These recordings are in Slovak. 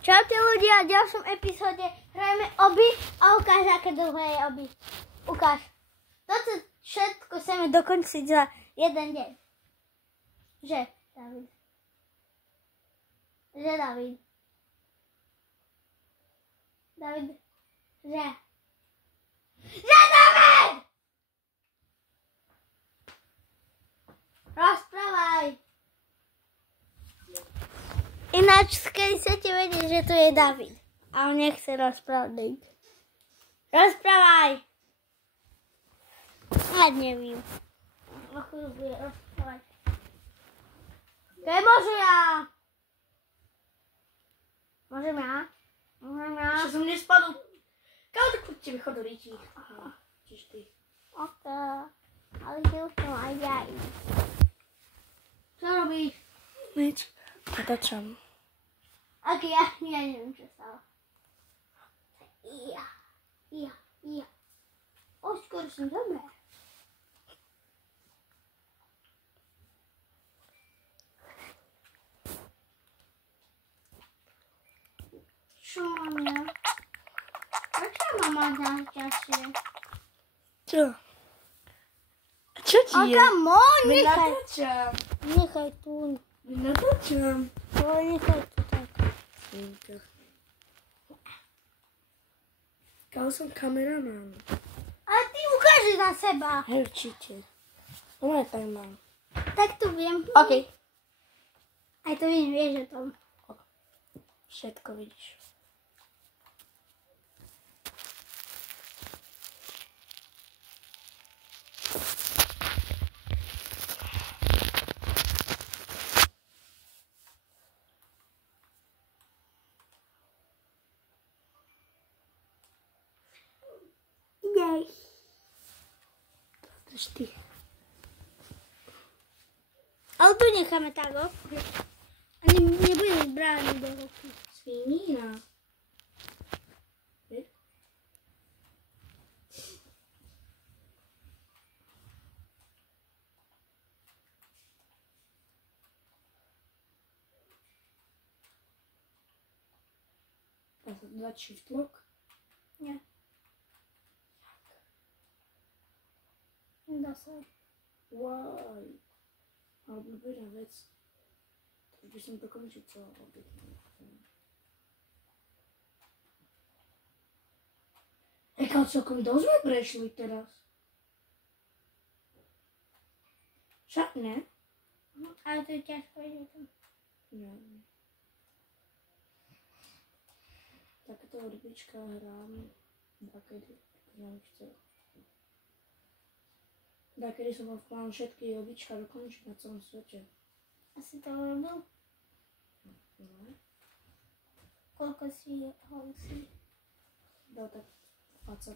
Čaute ľudia, v ďalšom epizóde hrajeme oby a ukáž, aké dlhé je oby. Ukáž. Toto všetko chceme dokončiť za jeden deň. Že, David? Že, David? David? Že? Že, David! Rozprávaj. Ináč, keď chcete vedieť, že tu je David. A on nechce rozprávať. Rozprávaj! Ja neviem. O chvíľu bude rozprávať. Keď môžu ja? Môžem ja? Môžem ja? Ešte som nespadol. Kámo, tak poď tebe chod do ryti. Aha, čiže ty. Ok. Ale chcel som aj ja ísť. Čo robíš? Nič. Natáčam. Ok, ja neviem, čo stalo. Ja. O, skoro som dobré. Čo mám ja? Prečo mama dá ťažšie? Čo? A čo ti je? Akamon, nechaj. Natáčam. Nechaj tu. Natáčam. Nechaj tu tak. Svinka. Kámo, som kameraman. Ale ty ukáži na seba. Hej, určite. No ja tak mám. Tak to viem. OK. Aj to viem, vieš o tom. Všetko vidíš. Jej. Drž ty. Ale tu necháme tak, o? A nebudeme brániť do ruky. Svinina. Vieš? Dá sa dať shift lock? Nie. Nedá sa. Why? Alebo jedna vec. Už by som dokončil celé oběd. Eka, celkom dosť sme prešli teraz. Však ne? Ale to je ťažko, že tam. Nie. Takéto rybička hrám. Dakedy som chcel. Dakedy som mal v plánu všetky rybička dokončiť na celom svete. Asi to urobil? No. Koľko si housí? Dal tak 20.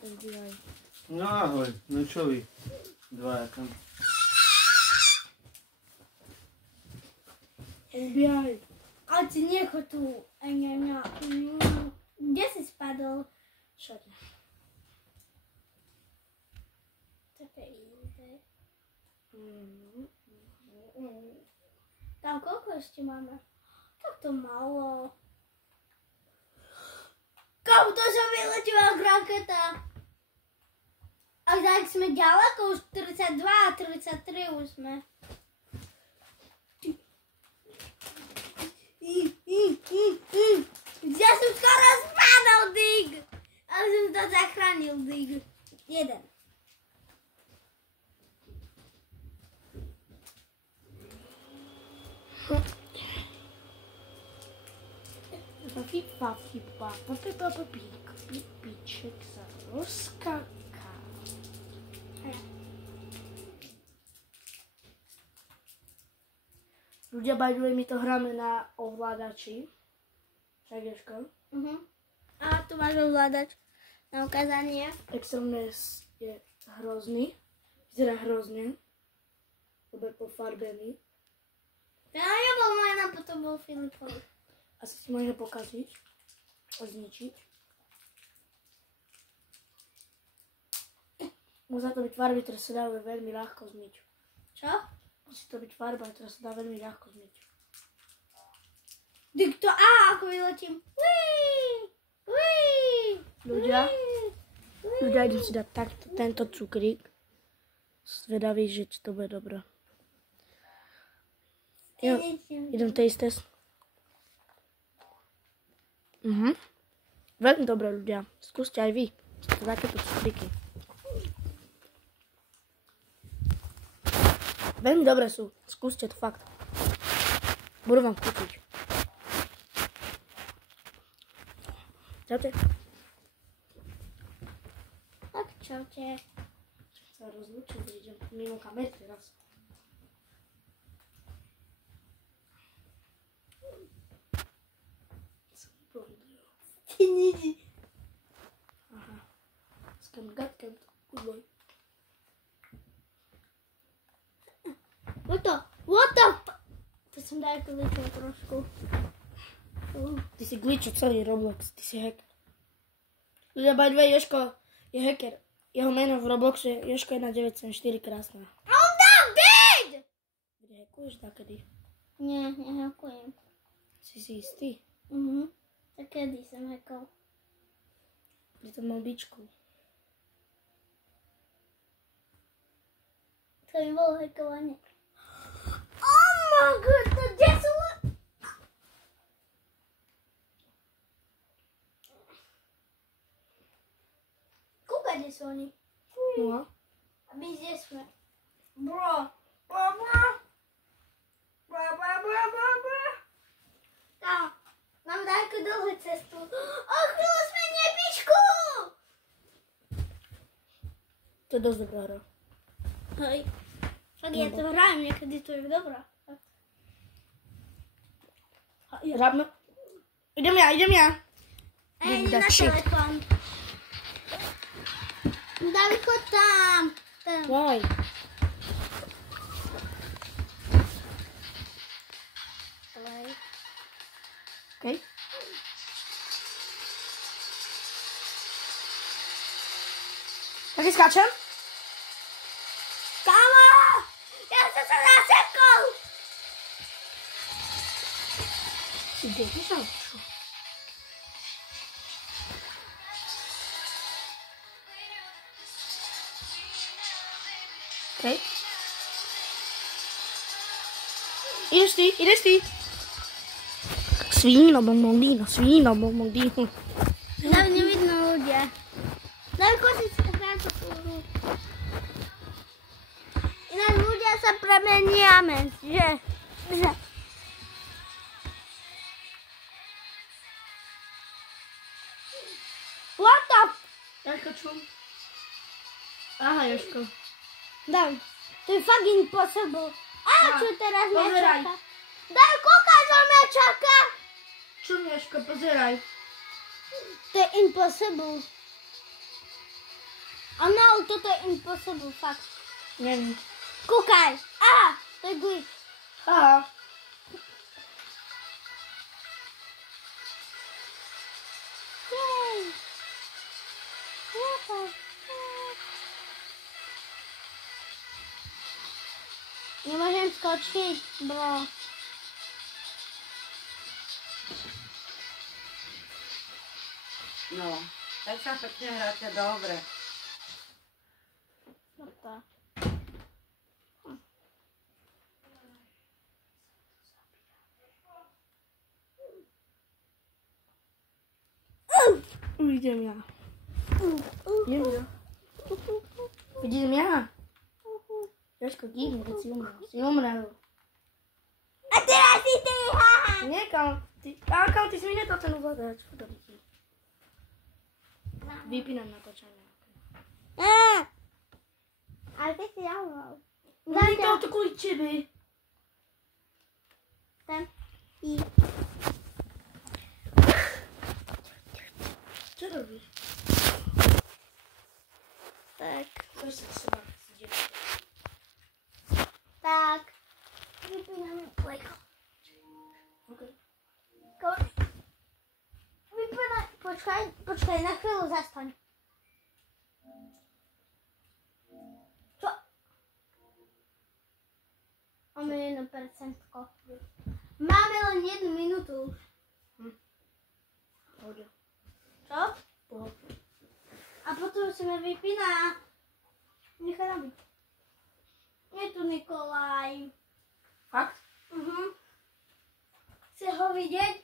FBI. No ahoj, no čo vy? Dvaja tam. FBI. Ale ty necho tu. Kde si spadol? Všade. Také inde. Tam koľko ešte máme? Tak to malo. Kam to sa vyletela raketa? A tak sme ďaleko, už 42 a 33 už sme. Ja som skoro spadol, Dig! Ale som to zachránil, Dig. Jeden. Píček sa rozkaká. Ľudia, by the way, my to hráme na ovládači. Však, Ježko? A tu máš ovládač na ukázanie. Excelnes je hrozný. Vyzerá hrozne. Lebo je pofarbený. To nebol môj nápad, to bol Filipov. Asi si môže pokaziť. Zničiť. Musí to byť farby, ktoré sa dajú veľmi ľahko zmyť. Čo? Musí to byť farba, ktorá sa dá veľmi ľahko zmyť. Dikto, ako vyletím. Ľudia, idem si dať tento cukrík. Zvedavý, že či to bude dobré. Idem taste test. Veľmi dobré, ľudia. Skúste aj vy. Takéto cukríky. Veľmi dobré sú. Skúste to fakt. Budú vám chutiť. Čaute. Tak čaute. Sa rozlúčim, že idem mimo kamery teraz. Aha. Skam gatkem. Goodbye. What the To som daleko vyčila trošku. Ty si glitcho celý Roblox, ty si hacker. Ľudia, by the way, Jožko je hacker. Jeho meno v Robloxe je Jožko1974, krásne. Oh, David! Kde hackuješ takedy? Nie, nehakujem. Si istý? Tak kedy som hackol? Pritom mal bičku. To by bolo hackovanie. Oh my god, to kde sú? Kúka, kde sú oni? No. A my kde sme? Tam, mám takú dlhú cestu. O chvíľu sme nepičku! To je dosť dobrá hra. Hej. Tak ja to hrajem, niekedy to je dobrá. Rábme. Idem ja. Ej, na telefón. David, chod tam. Why? Okay. Taký skáčem? Kámo! Ja som sa zasekol! Si devíš alebo čo? Okay. Ideš ty. Svíno, bombondino. David, nevidno ľudia. David, chodí si na to pôjdu. Ináč ľudia sa premeniame, že? What the Jožko, čo? Aha, Jožko. David, to je fakt impossible. A čo teraz mňa pozeraj. čaká? David, kúkaj, že mňa čaká. Čo, Jožko, pozeraj. To je impossible. A no, toto je impossible, fakt. Neviem. Kúkaj. Aha, to je glitch. Aha. Yay. What the fuck? Nemôžem skočiť, bro. No, tak sa pekne hráte dobre. What the? Idem ja. Idem ja. Jožko, gínu, keď si umrel. A teraz si ty, haha. Nie, kam ty si mi netočenú zadať. Čo to vidí? Vypínam natočenie. Ale ty si dával. Nie to kvôli tebe. Ten. I. Čo robíš? Tak. Čo si seba chceš? Tak. Vypíname Lego. Okay. Vypínaj. Počkaj, na chvíľu zastaň. Čo? Máme 1%. Máme len 1 minútu už. Pohode. Čo? Pohode. A potom musíme vypínať. Nechaj nám byť. Je tu Nikolaj. Fakt? Chce ho vidieť?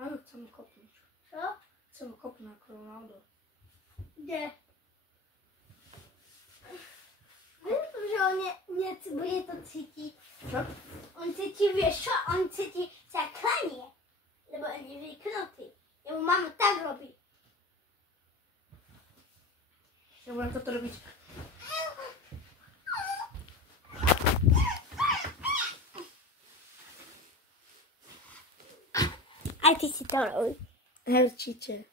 Áno, chcem ho kopnúť. Čo? Chcem ho kopnúť ako Ronaldo. Kde? Myslím, že on bude to cítiť. Čo? On cíti, vieš čo? On cíti sa klanie. Lebo on je vyknutý. Jeho mama tak robí. Ja budem toto robiť. Aj ty si to robí. Určite.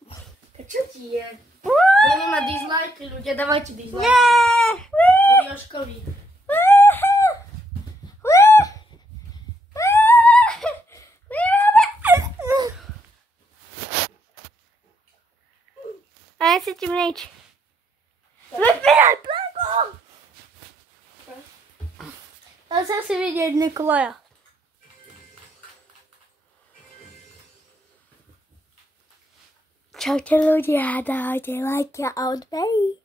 Tak čo ti je? Budeme mať dislike, ľudia, dávajte dislike. Nie! Jožkovi. A ja si tím nejč. Vypínaj plánku! Ja chcem si vidieť Nikolaja. Čaute ľudia, dávajte like a odbej.